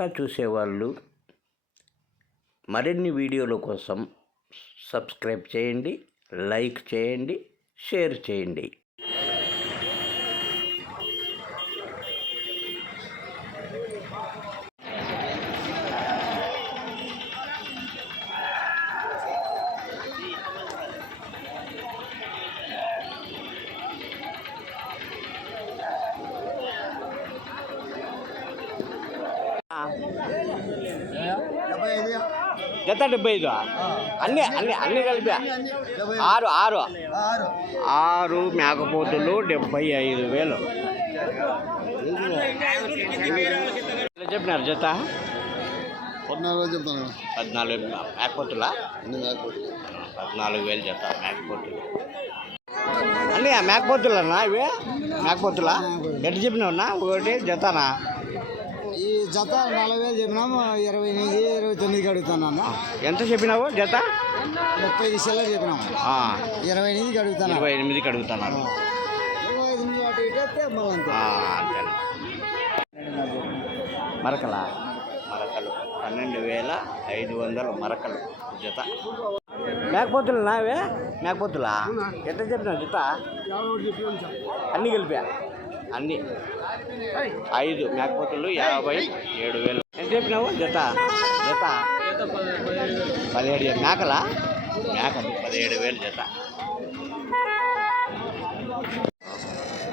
కొత్తగా చూసేవాళ్ళు మరిన్ని వీడియోల కోసం సబ్స్క్రైబ్ చేయండి లైక్ చేయండి షేర్ చేయండి. జత డెబ్బై ఐదు అన్ని అన్ని అన్ని కలిపి ఆరు ఆరు. ఆరు మేకపోతులు డెబ్బై ఐదు వేలు. ఎంత చెప్పినారు జత? పద్నాలుగు చెప్తాను. పద్నాలుగు మేకపోతుల? పద్నాలుగు వేలు. జత మేకపోతులు. అన్నీ మేకపోతులన్నా ఇవి? మేకపోతులా? ఎట్లా చెప్పినావున్నా ఒకటి జతనా? ఈ జత నలభై వేలు చెప్పినాము ఇరవై ఎనిమిది ఇరవై తొమ్మిదికి అడుగుతాను ఎంత చెప్పినావు జత? ముప్పై సెల్లర్ చెప్పినాము. ఆ, ఇరవై ఎనిమిదికి అడుగుతాను. ఇరవై ఎనిమిదికి అడుగుతున్నారు ఇరవై నుంచి అటు ఇటు వస్తే మళ్ళీ అంతే ఆ, అంతేనా? మరకల. మరకలు. పన్నెండు వేల ఐదు వందలు మరకలు జత. మేకపోతులు నావే? మేకపోతులా? ఎంత చెప్పిన జత అన్నీ కలిపా? అన్నీ ఐదు మేకపోతులు యాభై ఏడు వేలు. ఎంత చెప్పినావు? జత. జత. పదిహేడు వేలు. మేకలా? మేకలు పదిహేడు వేలు జత.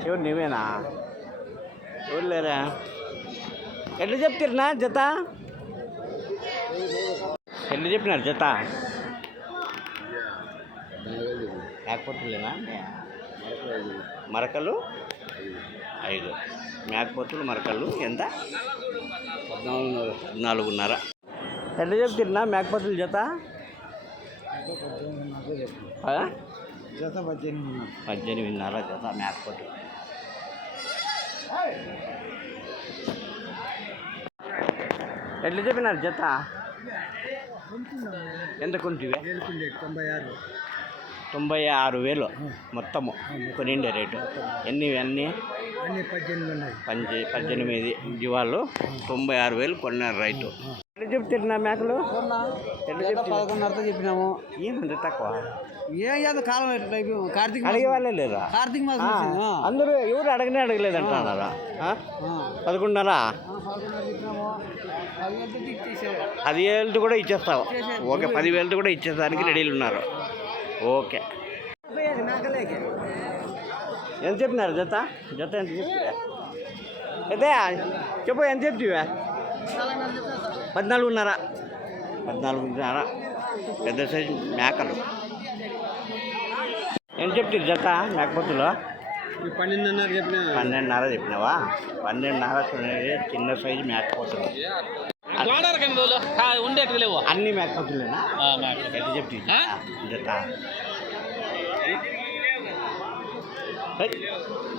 ఎవరు నీవేనా? ఎవరు లేరా? ఎట్లా చెప్తారునా జత? ఎట్లా చెప్పినారు జత? మేకపోతులేనా? మరకలు? ఐదు. మేకపోతులు మరకలు ఎంత? పద్నాలుగున్నర. పద్నాలుగున్నర ఎట్లా చెప్తున్నా మేకపోతుల జత జత? పద్దెనిమిది పద్దెనిమిదిన్నర జత మేకపోతులు ఎట్లా చెప్పినారు జత? ఎంత కొంటివే? తొంభై ఆరు తొంభై ఆరు వేలు మొత్తము. కొనిండే రేటు. ఎన్ని అన్నీ పంచి పద్దెనిమిది జీవాలు తొంభై ఆరు వేలు కొన్నారు రైతు. ఎట్లా చెప్తున్నా మేకలు? ఎట్లా చెప్తున్నా పదకొండున్నరతో చెప్పినాము. ఏమంత తక్కువ? ఏం కాలం ఎట్లా? కార్తీక అడిగే వాళ్ళే లేరా కార్తీక మాసం. అందరూ ఎవరు అడగనే అడగలేదు అంటున్నారా. పదకొండున్నరా? ఆ, పదకొండున్నర చెప్పినాము. అది ఎంత టిక్ చేసావు పది వేలతో కూడా ఇచ్చేస్తావు. ఓకే పది వేలతో కూడా ఇచ్చేదానికి రెడీలు ఉన్నారు. ఓకే. ఎంత చెప్పినారు జత? జత ఎంత చెప్తివా అయితే చెప్పు ఎంత చెప్తివా పద్నాలుగున్నర. పద్నాలుగున్నర. పెద్ద సైజు మేకలు. ఎంత చెప్తారు జత మేకపోతులు పన్నెండున్నర చెప్పిన. పన్నెండున్నర చెప్పినావా? పన్నెండున్నర చూడండి చిన్న సైజు మేకపోతులు ఉండేటివి లేవు? అన్ని మేకపోతులేనా ఎంత చెప్తే జత.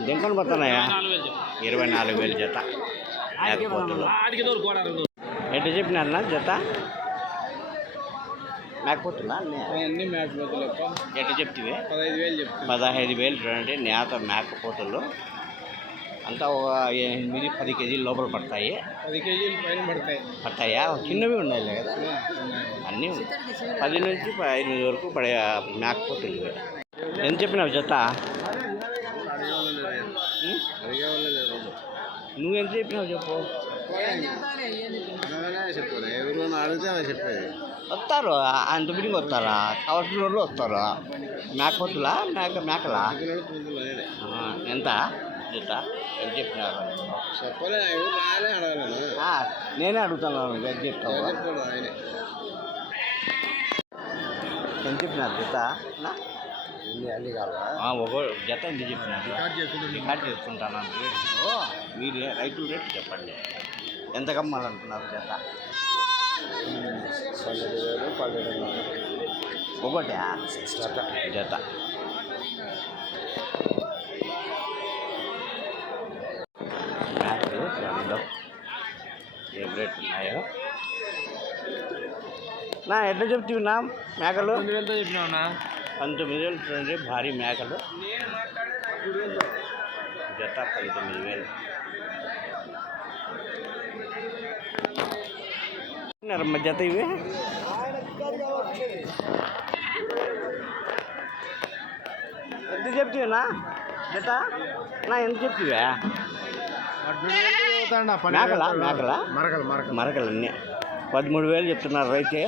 దెంకొని పోతున్నాయా? ఇరవై నాలుగు వేలు జత. మేకపోతులు ఎట్ట చెప్పినారన్నా జత? మేకపోతులా అన్నీ? మేకపోతులు చెప్తివే? పదహైదు వేలు పదహైదు వేలు చూడండి నేత మేకపోతులు అంతా ఒక ఎనిమిది పది కేజీలు లోపల పడతాయి. పది కేజీలు పైన పడతాయి. పడతాయా? చిన్నవి ఉన్నాయి కదా. అన్నీ పది నుంచి పదిహేను వరకు పడే మేకపోతులు. ఎంత చెప్పినావు జత? నువ్వెంత చెప్పినావు చెప్పు. చెప్పారు ఎవరు అడిగితే చెప్పేది వస్తారు అంత బిడ్డింగ్ వస్తారా? కావాల్సిన వాళ్ళు వస్తారు? మేకపోతులా? మేక మేకలా? ఎంత? జత ఎంత చెప్పినారు చెప్పలే నేనే అడుగుతున్నాను ఎంత ఆయనే? ఎంత చెప్పినారు జత అన్ని ఒక జత ఎంత చెప్పినారు రికార్డ్ చేసుకుంటే రికార్డ్ చేసుకుంటాను? రేటు మీరు రైతుల రేటు చెప్పండి. ఎంత కమ్మాలనుకున్నారు జత? పన్నెండు వేలు పన్నెండు ఒకటే జత. ఏం రేట్ ఉన్నాయో? నా ఎట్లా చెప్ತೀವಿ నా? మేకలు? వేలతో చెప్పినావునా పంతొమ్మిది వేలు చూడండి భారీ మేకలు. జత పంతొమ్మిది వేలు. జత ఇవి. ఎంత చెప్తున్నా జత? నా ఎంత చెప్తివా? మేకలా? మేకలా? మరకలు మరకలు. మరకలు అన్నీ పదమూడు వేలు చెప్తున్నారు రైతే.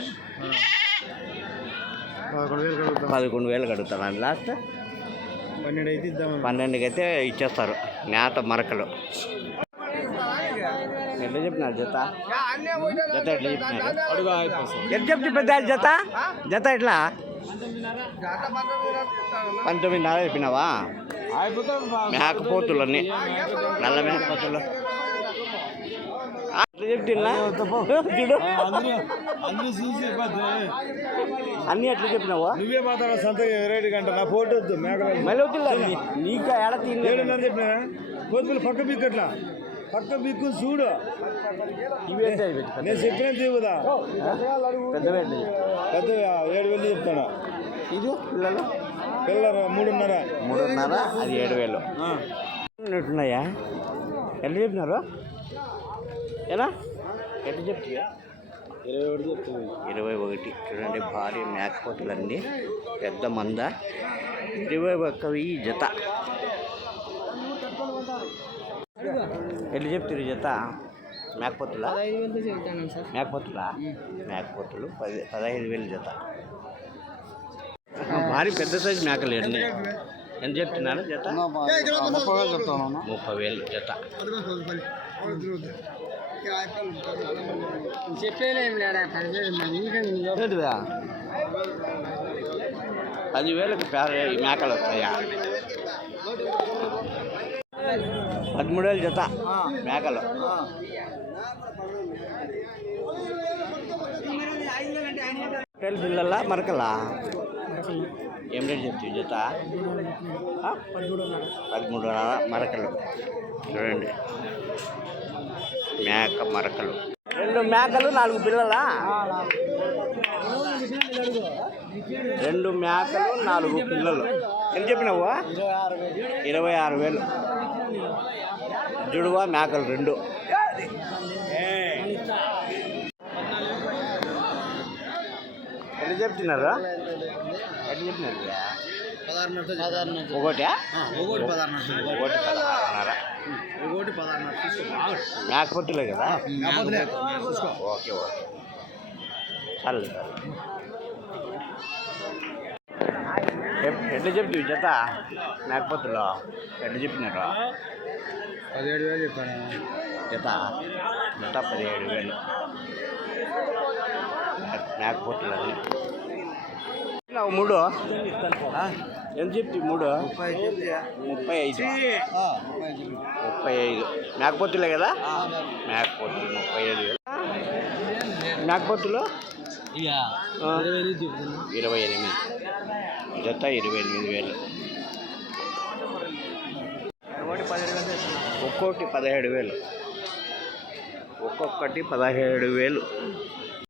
పదకొండు వేలు వేలు కడుగుతున్నారు లాస్ట్. పన్నెండు అయితే ఇద్దామని పన్నెండుకి అయితే ఇచ్చేస్తారు. నేత మరకలు. ఎట్లా చెప్పినారు జత? జత ఎట్లా చెప్పినారు? ఎంత చెప్తే పెద్ద జత? జత ఎట్లా? పంతొమ్మిదిన్నర చెప్పినావా? మేకపోతులన్నీ నల్ల మేకపోతులు. అన్నీ ఎట్లా చెప్పినావా? నువ్వే మాత్రం సంత రేటు గంట నా ఫోటో వద్దు మళ్ళీ వద్దులే నీకు ఏడున్నర చెప్పినా కోతులు పక్క బిక్కట్లా పక్క బిక్కు చూడు. నేను చెప్పిన తీవుదా పెద్ద రేట్లు పెద్ద ఏడు వేలు చెప్తాను ఇది పిల్లలు? పిల్లల మూడున్నర. మూడున్నర అది ఏడు వేలు. ఉన్నట్టున్నాయా ఎట్లా చెప్పినారు? ఎలా ఎట్లా ఇరవై ఒకటి చెప్తుంది ఇరవై ఒకటి. చూడండి భారీ మేకపోతులండి పెద్ద మంద. ఇరవై ఒక్క వెయ్యి జత. ఎట్లా చెప్తారు జత? మేకపోతులా మేకపోతులా మేకపోతులు పది పదహైదు వేలు జత. భారీ పెద్ద సైజు మేకలు అండి ఎంత చెప్తున్నారు జత? ముప్పై వేలు జత. ఏంటిదా పదివేలకు పేర ఈ మేకలు వస్తాయా పదమూడు వేలు జత మేకలు పేలు పిల్లల మరకలా ఏం రేట్ చెప్తావు జత? ఆ? పదమూడున్నర. మరకలు. చూడండి. మేక మరకలు. రెండు మేకలు నాలుగు పిల్లలా? రెండు మేకలు నాలుగు పిల్లలు. ఎంత చెప్పినావు? ఇరవై ఆరు వేలు. జుడువా మేకలు రెండు. చెప్తున్నారు? ఎట్లా చెప్పినారు ఒకటి ఒకటి పదహారు ఒకటి పదహారున్నర. మేకపోతులే కదా? Okay okay. చాలు ఎట్లా చెప్తావు జత? మేకపోతులు ఎట్లా చెప్పినారు పదిహేడు వేలు చెప్పాను. జత? జత పదిహేడు వేలు. మేక- మేకపోతులు అది నావు మూడు ఎంత చెప్తి మూడు? ముప్పై ఐదు. ముప్పై ఐదు. మేకపోతులే కదా? మేకపోతులు ముప్పై ఐదు వేలు మేకపోతులు ఇరవై ఎనిమిది. జత ఇరవై ఎనిమిది వేలు. ఒక్కొక్కటి పదిహేడు వేలు. ఒక్కొక్కటి పదిహేడు వేలు.